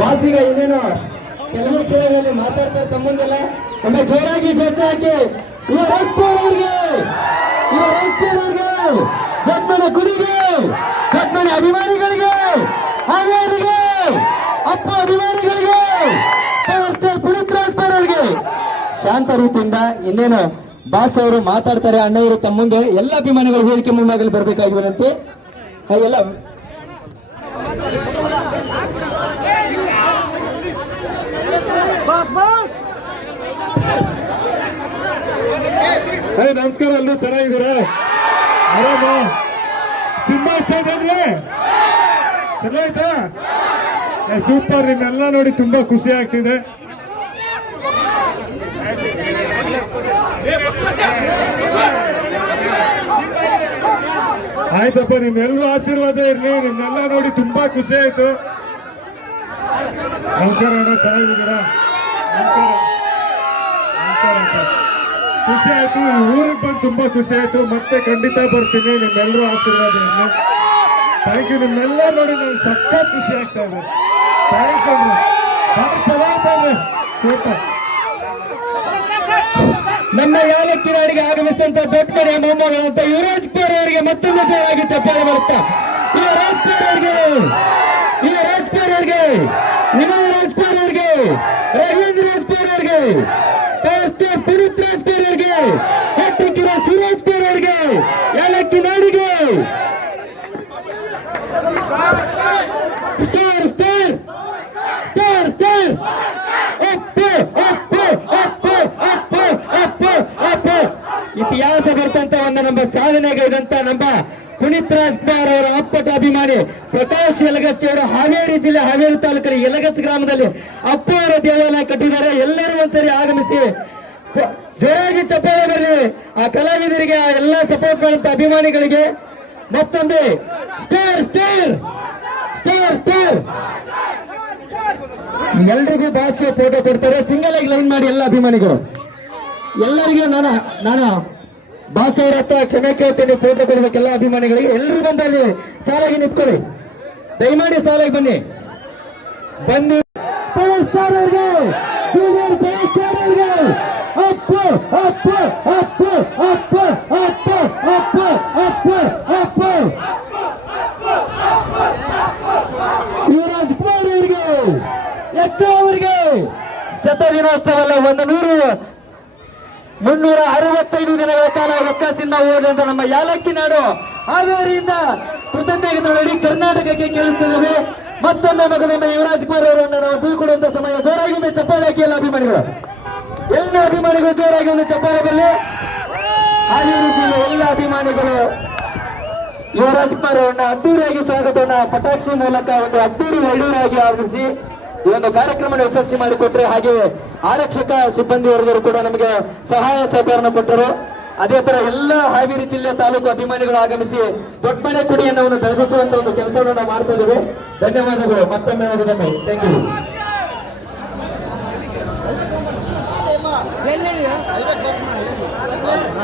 ಬಾಸಿಗ ಏನೇನು ಕೆಲವು ಕ್ಷಣಗಳಲ್ಲಿ ಮಾತಾಡ್ತಾರೆ ತಮ್ಮಂದೆಲ್ಲ ಒಮ್ಮೆ ಜೋರಾಗಿ ಘೋಷಣೆ ಹಾಕಿ. ಯುವ ರಾಜ್ಪಾಲ್ ಅವ್ರಿಗೆ. ಇವ ರಾಜ್ಪಾಲ್ ಅವ್ರಿಗೆ. ಕುರಿಗೆ. ದೊಡ್ಡಮನೆ ಅಭಿಮಾನಿಗಳಿಗೆ. ಹಾವೇರಿಗೆ ಅಪ್ಪ ಅಭಿಮಾನಿಗಳಿಗೆ. ಪುನೀತ್ ರಾಜ್ಪಾಲ್ ಅವ್ರಿಗೆ. ಶಾಂತ ರೀತಿಯಿಂದ ಇನ್ನೇನು ಬಾಸ್ ಅವರು ಮಾತಾಡ್ತಾರೆ, ಅಣ್ಣವರು ತಮ್ಮ ಮುಂದೆ ಎಲ್ಲ ಅಭಿಮಾನಿಗಳು ಹೇಳಿಕೆ ಮುಂಭಾಗದಲ್ಲಿ ಬರ್ಬೇಕಾಗಿವನಂತೆ ಎಲ್ಲ ಹೇ ನಮಸ್ಕಾರ ಎಲ್ಲರೂ ಚೆನ್ನಾಗಿದ್ದೀರಾ? ಆರಾಮ? ಸಿಂಹ ಚೆನ್ನಾಯ್ತಾ ಏ, ಸೂಪರ್ ನಿಮ್ಮೆಲ್ಲ ನೋಡಿ ತುಂಬಾ ಖುಷಿ ಆಗ್ತಿದೆ. ಆಯ್ತಪ್ಪ ನಿಮ್ಮೆಲ್ಲರೂ ಆಶೀರ್ವಾದ ಇರ್ಲಿ ನಿಮ್ಮೆಲ್ಲ ನೋಡಿ ತುಂಬಾ ಖುಷಿ ಆಯ್ತು. ನಮಸ್ಕಾರ ಅಣ್ಣ ಚೆನ್ನಾಗಿದ್ದೀರಾ? ನಮಸ್ಕಾರ. ಖುಷಿ ಆಯ್ತು ಊರಿಗೆ ಬಂದು ತುಂಬಾ ಖುಷಿ ಆಯ್ತು. ಮತ್ತೆ ಖಂಡಿತ ಬರ್ತೀನಿ, ನಿಮ್ಮೆಲ್ಲರೂ ಆಶೀರ್ವಾದ ಥ್ಯಾಂಕ್ ಯು ನಿಮ್ಮೆಲ್ಲ ನೋಡಿ ನನಗೆ ಸಕ್ಕ ಖುಷಿ ಆಗ್ತಾ ಇದೆ ಥ್ಯಾಂಕ್ಸ್ ಯು ಭಾಳ ಚೆನ್ನಾಗ್ತಾ ಇದೆ ಸೂಪರ್ ನಮ್ಮ ಯಾಲಕ್ಕಿ ನಾಡಿಗೆ ಆಗಮಿಸಿದಂತ ದೊಡ್ಡಮನೆ ಮೊಮ್ಮಗಳಂತ, ಯುವರಾಜ್ ಕುಮಾರ್ ಅವರಿಗೆ ಮತ್ತೊಂದು ಚೆನ್ನಾಗಿ ಚಪ್ಪಾಳೆ ಬರುತ್ತಾ ಯುವರಾಜ್ ಕುಮಾರ್ ಅವರಿಗೆ ಯುವರಾಜ್ ಕುಮಾರ್ ಅವರಿಗೆ ವಿನಯ್ ರಾಜ್ ಕುಮಾರ್ ಅವರಿಗೆ ರವೀಂದ್ರ ರಾಜ್ ಕುಮಾರ್ ಅವರಿಗೆ ಪಾಸ್ಟರ್ ಪುನೀತ್ ರಾಜ್ ಕುಮಾರ್ ಸುರೇಶ್ ಅವರಿಗೆ ಯಾಲಕ್ಕಿ ನಾಡಿಗೆ. Star star star star Appu Appu Appu Appu Appu Appu. ಇತಿಹಾಸ ಬರ್ತಂತ ಒಂದು ನಮ್ಮ ಸಾಧನೆಗೈದಂತ ನಮ್ಮ ಪುನೀತ್ ರಾಜ್ಕುಮಾರ್ ಅವರ ಅಪ್ಪಟ ಅಭಿಮಾನಿ ಪ್ರಕಾಶ್ ಯಲಗಚ್ಚಿ ಅವರು ಹಾವೇರಿ ಜಿಲ್ಲೆ ಹಾವೇರಿ ತಾಲೂಕಿನ ಯಲಗಚ್ಚ ಗ್ರಾಮದಲ್ಲಿ ಅಪ್ಪ ಅವರ ದೇವಾಲಯ ಕಟ್ಟಿದ್ದಾರೆ. ಎಲ್ಲರೂ ಒಂದ್ಸರಿ ಆಗಮಿಸಿ. ಜೋರಾಗಿ ಚಪ್ಪಾಳೆ ಬರಲಿ ಆ ಕಲಾವಿದರಿಗೆ, ಆ ಎಲ್ಲ ಸಪೋರ್ಟ್ ಮಾಡುವಂತ ಅಭಿಮಾನಿಗಳಿಗೆ ಮತ್ತೊಂದು ಸ್ಟೇರ್ ಸ್ಟೇರ್ ಸ್ಟೇರ್ ಸ್ಟೇರ್ ಎಲ್ರಿಗೂ ಬಾಸ್ ಫೋಟೋ ಕೊಡ್ತಾರೆ. ಸಿಂಗಲ್ ಆಗಿ ಲೈನ್ ಮಾಡಿ ಎಲ್ಲ ಅಭಿಮಾನಿಗಳು. ಎಲ್ಲರಿಗೂ ನಾನು ನಾನು ಬಾಸ್ ಅವ್ರ ಹತ್ರ ಕ್ಷಮೆ ಕೇಳ್ತೇನೆ ಫೋಟೋ ಕೊಡ್ಬೇಕೆಲ್ಲ ಅಭಿಮಾನಿಗಳಿಗೆ. ಎಲ್ಲರೂ ಬಂದಲ್ಲಿ ಸಾಲಾಗಿ ನಿಂತ್ಕೊಳ್ಳಿ. ದಯಮಾಡಿ ಸಾಲಾಗಿ ಬನ್ನಿ. ಬನ್ನಿ. ಕುಮಾರ್ ಅವರಿಗೆ ಎಕ್ಕ ಅವರಿಗೆ ಶತ ದಿನೋತ್ಸವಲ್ಲ ಒಂದು ನೂರು, ಮುನ್ನೂರ ಅರವತ್ತೈದು ದಿನಗಳ ಕಾಲ ಒಕ್ಕಾಸಿಂದ ಓದಂತ ನಮ್ಮ ಯಾಲಕ್ಕಿ ನಾಡು ಹಾವೇರಿಯಿಂದ ಕೃತಜ್ಞತೆ ಕರ್ನಾಟಕಕ್ಕೆ ಕೇಳಿಸ್ತಿದ್ದೇವೆ. ಮತ್ತೊಮ್ಮೆ ಮಗದೊಮ್ಮೆ ಯುವರಾಜ್ ಕುಮಾರ್ ಅವರನ್ನು ನಾವು ಬೀಳ್ಕೊಡುವಂತ ಸಮಯ ಜೋರಾಗಿ ಚಪ್ಪಾಳೆ ಹಾಕಿ ಎಲ್ಲ ಅಭಿಮಾನಿಗಳು. ಎಲ್ಲ ಅಭಿಮಾನಿಗಳು ಜೋರಾಗಿ ಒಂದು ಚಪ್ಪಾಳೆ ಬರಲಿ. ಹಾವೇರಿ ಜಿಲ್ಲೆ ಎಲ್ಲ ಅಭಿಮಾನಿಗಳು. ಯುವರಾಜ್ ಕುಮಾರ್ ಅವರನ್ನ ಅದ್ದೂರಿಯಾಗಿ ಸ್ವಾಗತವನ್ನ ಪಟಾಕ್ಷಿ ಮೂಲಕ ಒಂದು ಅದ್ದೂರಿ ವೈಡೂರಾಗಿ ಆಗಮಿಸಿ ಈ ಒಂದು ಕಾರ್ಯಕ್ರಮ ಯಶಸ್ವಿ ಮಾಡಿಕೊಟ್ರೆ ಹಾಗೆ ಆರಕ್ಷಕ ಸಿಬ್ಬಂದಿ ವರ್ಗರು ಕೂಡ ನಮಗೆ ಸಹಾಯ ಸಹಕಾರನ ಕೊಟ್ಟರು. ಅದೇ ತರ ಎಲ್ಲ ಹಾವೇರಿ ಜಿಲ್ಲೆ ತಾಲೂಕು ಅಭಿಮಾನಿಗಳು ಆಗಮಿಸಿ ದೊಡ್ಡಮನೆ ಕುಡಿಯನ್ನು ಬೆಳಗಿಸುವಂತ ಒಂದು ಕೆಲಸವನ್ನು ಮಾಡ್ತಾ ಇದ್ದೇವೆ. ಧನ್ಯವಾದಗಳು. ಮತ್ತೊಮ್ಮೆ ಥ್ಯಾಂಕ್ ಯು హైవే కోసం